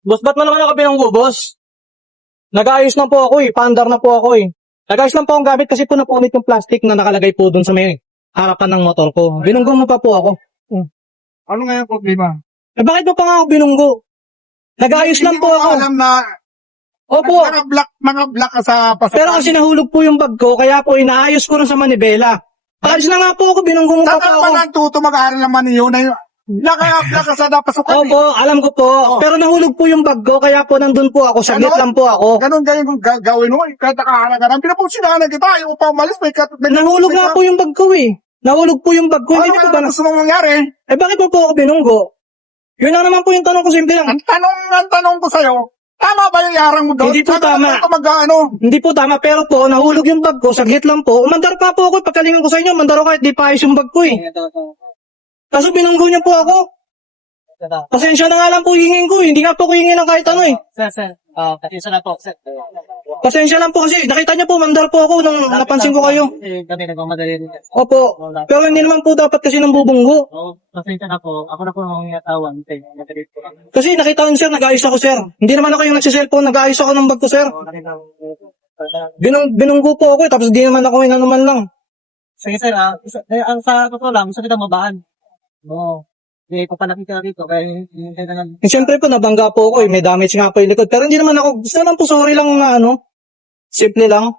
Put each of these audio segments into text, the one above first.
Boss, ba't mo naman ako binunggo, boss? Nag-aayos lang po ako eh. Paandar na po ako eh. Nag-aayos lang po ang gamit kasi po napunit yung plastic na nakalagay po dun sa may harapan ng motor ko. Binunggo mo pa po ako. Ano nga yung problema? Eh bakit mo pa nga ako binunggo? Nag-aayos lang Hindi po mo ako. alam na Opo. naka-block ka sa pasapan. Pero kasi nahulog po yung bag ko, kaya po inaayos ko rin sa manibela. Ayos na nga po ako, binunggo mo pa po Saan ako. pa lang tuto mag-aaral naman yun na yun? Naka-block ka sa napasukan. Opo, alam ko po. Pero nahulog po yung bag ko, kaya po nandun po ako. Saglit lang po ako. Ganun kung gawin mo. Kahit nakaharang ka lang. Pinapunsinahan kita. Ayaw pa umalis. Nahulog nga po yung bag ko eh. Nahulog po yung bag ko. Hindi Ano niyo po ba ba gusto mong mangyari? Eh bakit mo po ako binunggo? Yun lang naman po yung tanong ko, simple lang. Ang tanong ko sa'yo, tama ba yung yarang mo doon? Hindi po tama. Hindi po tama, pero po, nahulog yung bag ko, saglit lang po. Umandar pa po ako, pagkalingan ko sa inyo, mandar ako kahit di pa ayos yung bag ko eh. Kaso binunggo niya po ako. Pasensya na nga lang po hingin ko, hindi nga po ko hingin ng kahit ano eh. Sir. Pasensya na po, sir. Pasensya lang po kasi, nakita niyo po, mandar po ako nung napansin ko kayo. Kami nagmamadali rin. Opo, pero hindi naman po dapat kasi nang bubunggo. Pasensya na po. Ako na po ang yatawan. Madali po. Kasi nakita ko sir, nag-ayos ako sir. Hindi naman ako yung nagsiselfone, nag-ayos ako ng bag ko sir. Binunggo po ako eh, tapos di naman ako inanuman lang. Sige, sir. Ang sa totoo lang, gusto kita mabaan. Oo. Hindi ko pa nakita rito. Kaya hindi na lang. Eh, siyempre po, nabangga po ako eh. May damage nga po yung likod. Pero hindi naman ako, gusto lang po, sorry lang na ano. Simple lang.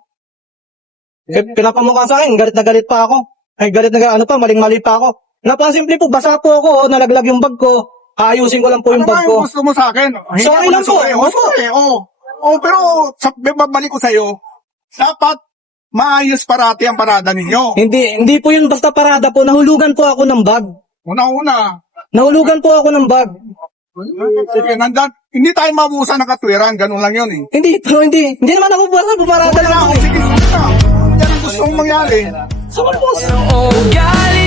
Eh, pinapamukha sa akin, galit na galit pa ako. Ay, galit na ano pa, maling-mali pa ako. Napasimple po, basa po ako, oh, nalaglag yung bag ko. Ayusin ko lang po yung Ano bag nga ko. yung gusto mo sa akin? Sorry lang po. Sorry, pero babalik ko sa'yo, dapat maayos parati ang parada ninyo. Hindi po yun basta parada po, nahulugan po ako ng bag. Una-una. Nahulugan po ako ng bag. Sige, hindi tayo mabuhusan ng katwiran, ganun lang yun eh. Hindi naman ako bumarada lang ako. Sige, sige na. Yan ang gusto mong mangyari. Sa boss. Oh, galing